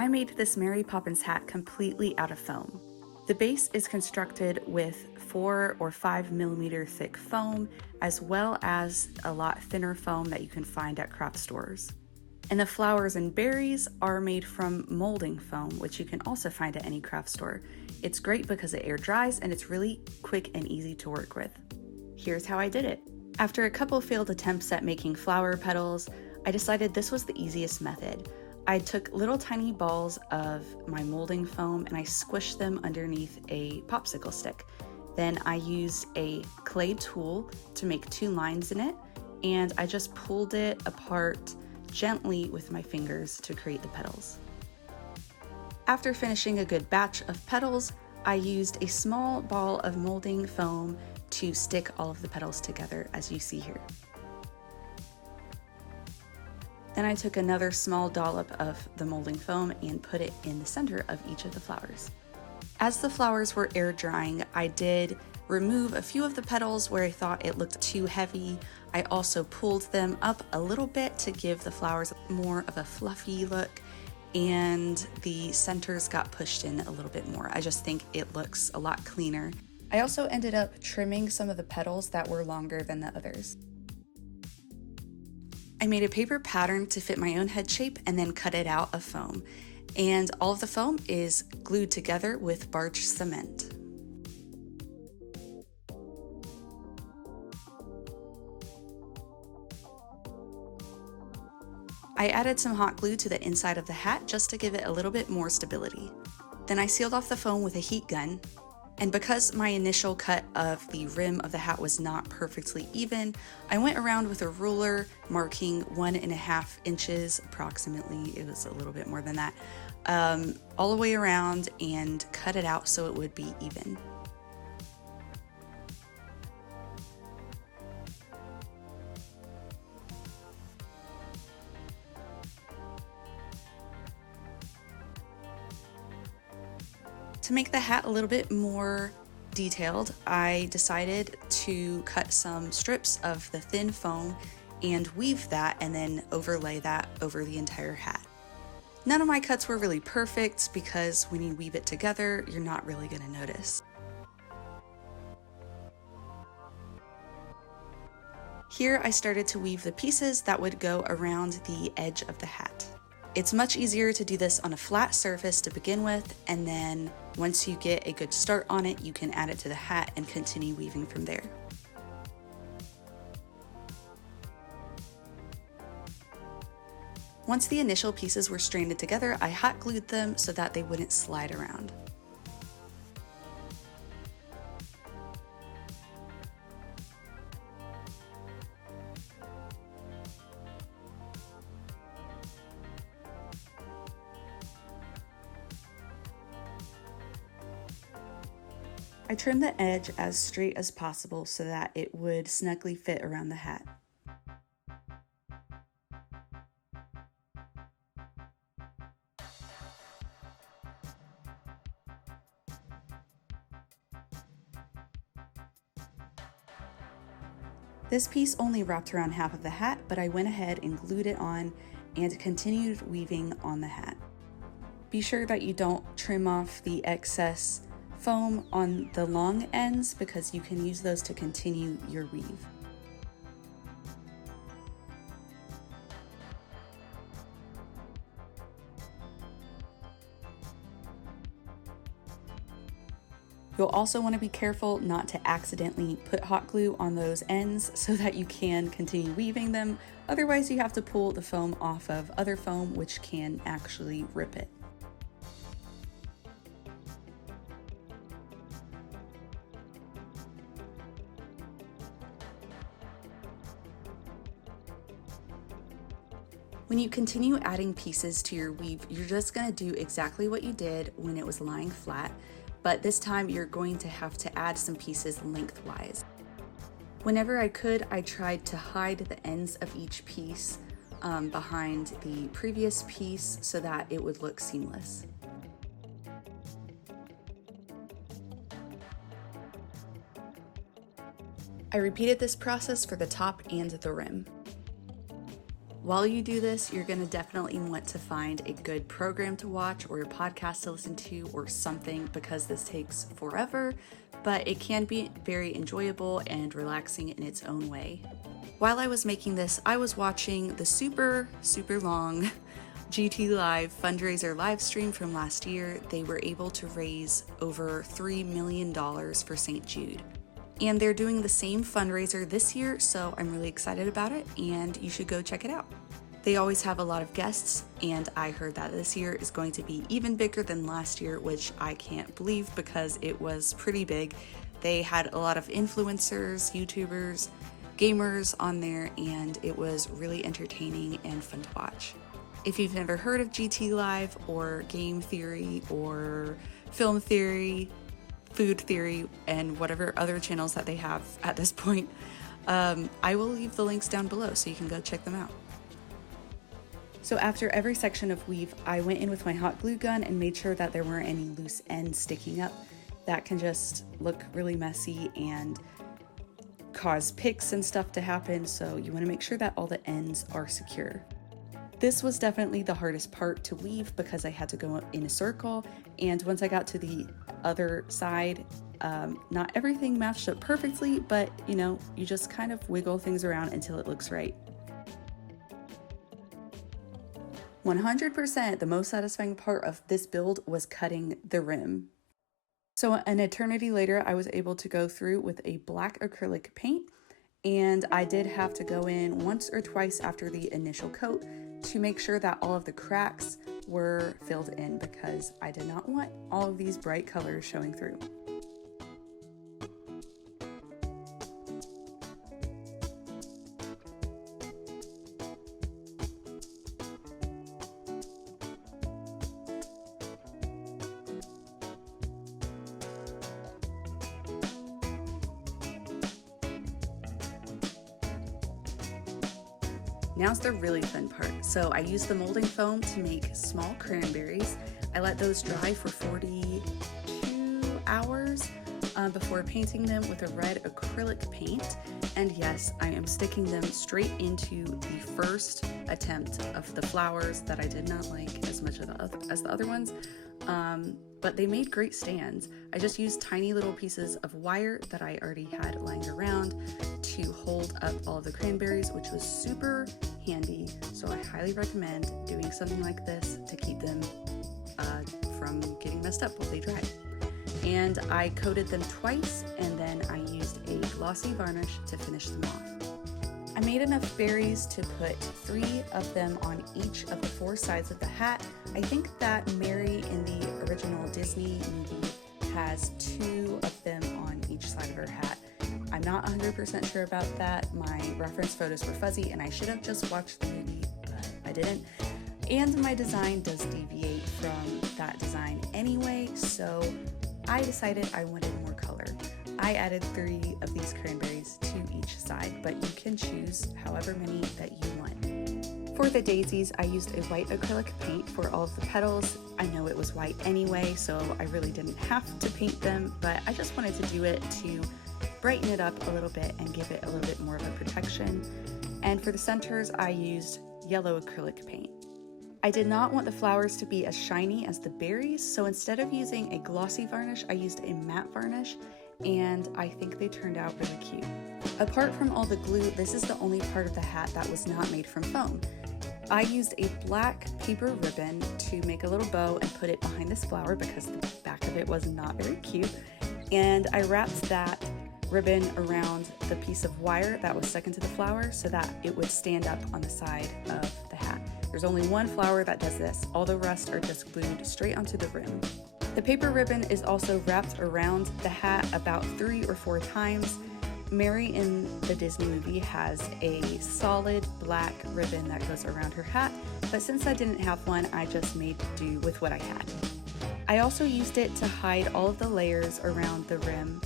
I made this Mary Poppins hat completely out of foam. The base is constructed with 4 or 5 millimeter thick foam, as well as a lot thinner foam that you can find at craft stores. And the flowers and berries are made from molding foam, which you can also find at any craft store. It's great because it air dries and it's really quick and easy to work with. Here's how I did it. After a couple failed attempts at making flower petals, I decided this was the easiest method. I took little tiny balls of my molding foam and I squished them underneath a popsicle stick. Then I used a clay tool to make 2 lines in it, and I just pulled it apart gently with my fingers to create the petals. After finishing a good batch of petals, I used a small ball of molding foam to stick all of the petals together, as you see here. Then I took another small dollop of the molding foam and put it in the center of each of the flowers. As the flowers were air drying, I did remove a few of the petals where I thought it looked too heavy. I also pulled them up a little bit to give the flowers more of a fluffy look, and the centers got pushed in a little bit more. I just think it looks a lot cleaner. I also ended up trimming some of the petals that were longer than the others. I made a paper pattern to fit my own head shape and then cut it out of foam. And all of the foam is glued together with barge cement. I added some hot glue to the inside of the hat just to give it a little bit more stability. Then I sealed off the foam with a heat gun. And because my initial cut of the rim of the hat was not perfectly even, I went around with a ruler marking 1.5 inches approximately, it was a little bit more than that, all the way around and cut it out so it would be even. To make the hat a little bit more detailed, I decided to cut some strips of the thin foam and weave that and then overlay that over the entire hat. None of my cuts were really perfect because when you weave it together, you're not really going to notice. Here I started to weave the pieces that would go around the edge of the hat. It's much easier to do this on a flat surface to begin with, and then once you get a good start on it, you can add it to the hat and continue weaving from there. Once the initial pieces were stranded together, I hot glued them so that they wouldn't slide around. I trimmed the edge as straight as possible so that it would snugly fit around the hat. This piece only wrapped around half of the hat, but I went ahead and glued it on and continued weaving on the hat. Be sure that you don't trim off the excess foam on the long ends because you can use those to continue your weave. You'll also want to be careful not to accidentally put hot glue on those ends so that you can continue weaving them. Otherwise, you have to pull the foam off of other foam, which can actually rip it. When you continue adding pieces to your weave, you're just going to do exactly what you did when it was lying flat, but this time you're going to have to add some pieces lengthwise. Whenever I could, I tried to hide the ends of each piece behind the previous piece so that it would look seamless. I repeated this process for the top and the rim. While you do this, you're going to definitely want to find a good program to watch or a podcast to listen to or something, because this takes forever, but it can be very enjoyable and relaxing in its own way. While I was making this, I was watching the super long GT Live fundraiser live stream from last year. They were able to raise over $3 million for St. Jude. And they're doing the same fundraiser this year, so I'm really excited about it, and you should go check it out. They always have a lot of guests, and I heard that this year is going to be even bigger than last year, which I can't believe because it was pretty big. They had a lot of influencers, YouTubers, gamers on there, and it was really entertaining and fun to watch. If you've never heard of GT Live or Game Theory or Film Theory, Food Theory, and whatever other channels that they have at this point, I will leave the links down below so you can go check them out. So after every section of weave, I went in with my hot glue gun and made sure that there weren't any loose ends sticking up. That can just look really messy and cause picks and stuff to happen, so you want to make sure that all the ends are secure. This was definitely the hardest part to weave because I had to go in a circle, and once I got to the other side, not everything matched up perfectly, but you just kind of wiggle things around until it looks right. 100% the most satisfying part of this build was cutting the rim. So an eternity later, I was able to go through with a black acrylic paint, and I did have to go in once or twice after the initial coat to make sure that all of the cracks were filled in, because I did not want all of these bright colors showing through. Now's the really fun part. So I used the molding foam to make small cranberries. I let those dry for 42 hours before painting them with a red acrylic paint. And yes, I am sticking them straight into the first attempt of the flowers that I did not like as much as the other ones. But they made great stands. I just used tiny little pieces of wire that I already had lying around to hold up all of the cranberries, which was super handy. So I highly recommend doing something like this to keep them from getting messed up while they dry. And I coated them twice, and then I used a glossy varnish to finish them off. I made enough berries to put 3 of them on each of the 4 sides of the hat. I think that Mary in the original Disney movie has 2 of them on each side of her hat. I'm not 100% sure about that. My reference photos were fuzzy, and I should have just watched the movie, but I didn't. And my design does deviate from that design anyway, so I decided I wanted more color. I added 3 of these cranberries to each side, but you can choose however many that you want. For the daisies, I used a white acrylic paint for all of the petals. I know it was white anyway, so I really didn't have to paint them, but I just wanted to do it to brighten it up a little bit and give it a little bit more of a protection. And for the centers, I used yellow acrylic paint. I did not want the flowers to be as shiny as the berries, so instead of using a glossy varnish, I used a matte varnish, and I think they turned out really cute. Apart from all the glue, this is the only part of the hat that was not made from foam. I used a black paper ribbon to make a little bow and put it behind this flower because the back of it was not very cute, and I wrapped that ribbon around the piece of wire that was stuck into the flower so that it would stand up on the side of the hat. There's only one flower that does this. All the rest are just glued straight onto the rim. The paper ribbon is also wrapped around the hat about 3 or 4 times. Mary in the Disney movie has a solid black ribbon that goes around her hat, but since I didn't have one, I just made do with what I had. I also used it to hide all of the layers around the rim,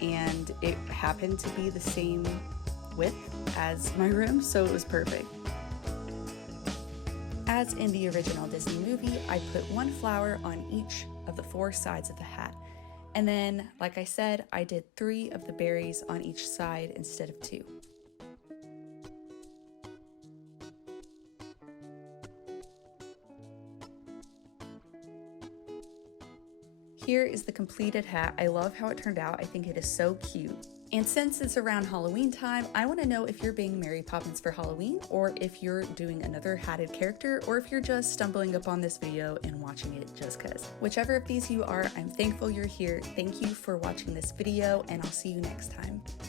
and it happened to be the same width as my rim, so it was perfect. As in the original Disney movie, I put 1 flower on each of the 4 sides of the hat. And then, like I said, I did 3 of the berries on each side instead of 2. Here is the completed hat. I love how it turned out. I think it is so cute. And since it's around Halloween time, I want to know if you're being Mary Poppins for Halloween, or if you're doing another hatted character, or if you're just stumbling upon this video and watching it just cause. Whichever of these you are, I'm thankful you're here. Thank you for watching this video, and I'll see you next time.